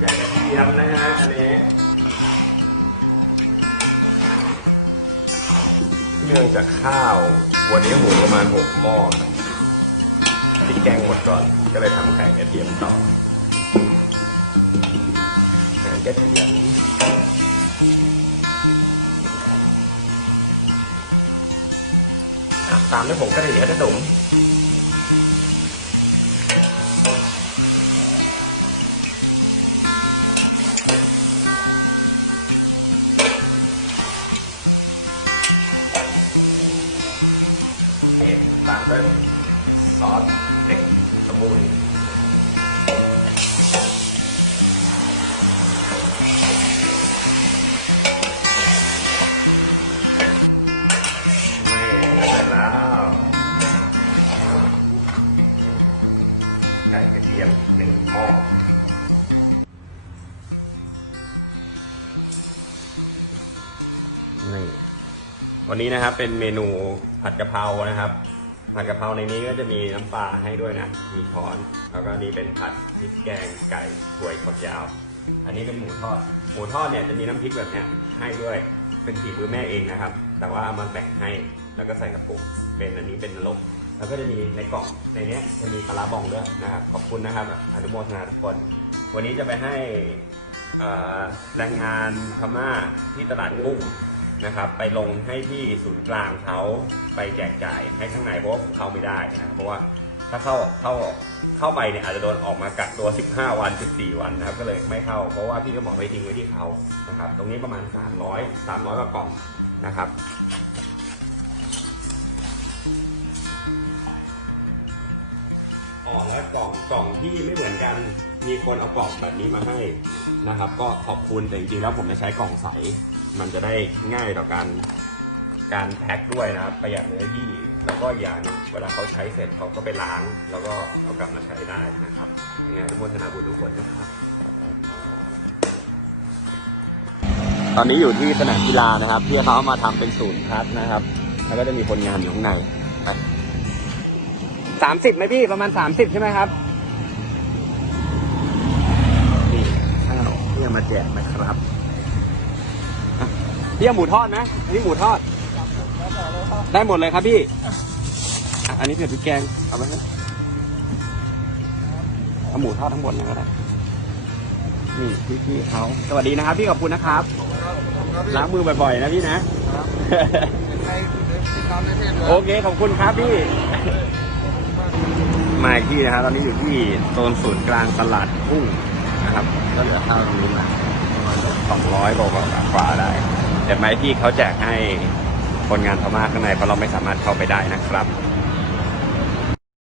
ไก่กระเทียมนะฮะอันนี้เนื่องจากข้าว วันนี้หุงประมาณหกหม้อพริกแกงหมดก่อน ก็เลยทำไก่กระเทียมต่อไก่กระเทียมตามด้วยผงกะหรี่ครับท่านดม ตามด้วยซอสเด็กสมุนนี่เสร็จแล้วไก่กระเทียมหนึ่งหม้อนี่วันนี้นะครับเป็นเมนูผัดกะเพรานะครับ ผัดกะเพราในนี้ก็จะมีน้ำปลาให้ด้วยนะ มีช้อน แล้วก็นี่เป็นผัดพริกแกงไก่ถ้วยฝักยาว อันนี้เป็นหมูทอด หมูทอดเนี่ยจะมีน้ำพริกแบบเนี้ยให้ด้วย เป็นฝีมือแม่เองนะครับ แต่ว่าเอามาแบ่งให้ แล้วก็ใส่กระปุก เป็นอันนี้เป็นนรกแล้วก็จะมีในกล่องในนี้จะมีปลาบองด้วยนะครับ ขอบคุณนะครับอนุโมทนาทุกคน วันนี้จะไปให้แรงงานพม่าที่ตลาดกุ้ง นะครับ ไปลงให้ที่ศูนย์กลางเขาไปแจกจ่ายให้ข้างในเพราะว่าผมเข้าไม่ได้นะเพราะว่าถ้าเข้าเข้าเข้าไปเนี่ยอาจจะโดนออกมากักตัว 15 วัน 14 วันนะครับ ก็เลยไม่เข้า เพราะว่าพี่ก็บอกให้ทิ้งไว้ที่เขานะครับ ตรงนี้ประมาณ 300 300กว่ากล่องนะครับอ๋อแล้วกล่องกล่องที่ไม่เหมือนกัน มีคนเอากล่องแบบนี้มาให้นะครับ ก็ขอบคุณแต่จริงๆแล้วผมจะใช้กล่องใส มันจะได้ง่ายต่อการการแพ็คด้วยนะครับประหยัดเนื้อที่ แล้วก็อย่างหนึงเวลาเขาใช้เสร็จเขาก็ไปล้าง แล้วก็เอากลับมาใช้ได้นะครับยังไงอนุโมทนาบุญทุกคนนะครับ ตอนนี้อยู่ที่สนามกีฬานะครับที่เขาเอามาทำเป็นศูนย์พักนะครับ แล้วก็จะมีคนงานอยู่ข้างในสามสิบไหมพี่ประมาณสามสิบใช่ไหมครับนี่ข้าวที่เอามาแจกนะครับ พี่เอาหมูทอดไหมอันนี้หมูทอด ได้หมดเลยครับพี่อะอันนี้เผ็ดพริกแกง เอาไปนะเอาหมูทอดทั้งหมดเลยก็ได้นี่พี่พี่เขาสวัสดีนะครับ พี่ขอบคุณนะครับ ล้างมือบ่อยๆนะพี่นะ โอเคขอบคุณครับพี่ มาอีกที่นะครับ ตอนนี้อยู่ที่โซนศูนย์กลางตลาดกุ้งนะครับ ก็เหลือข้าวตรงนี้มาประมาณสองร้อยกว่ากว่าได้ แต่ไม้ที่เขาแจกให้คนงานพม่าข้างในเพราะเราไม่สามารถเข้าไปได้นะครับ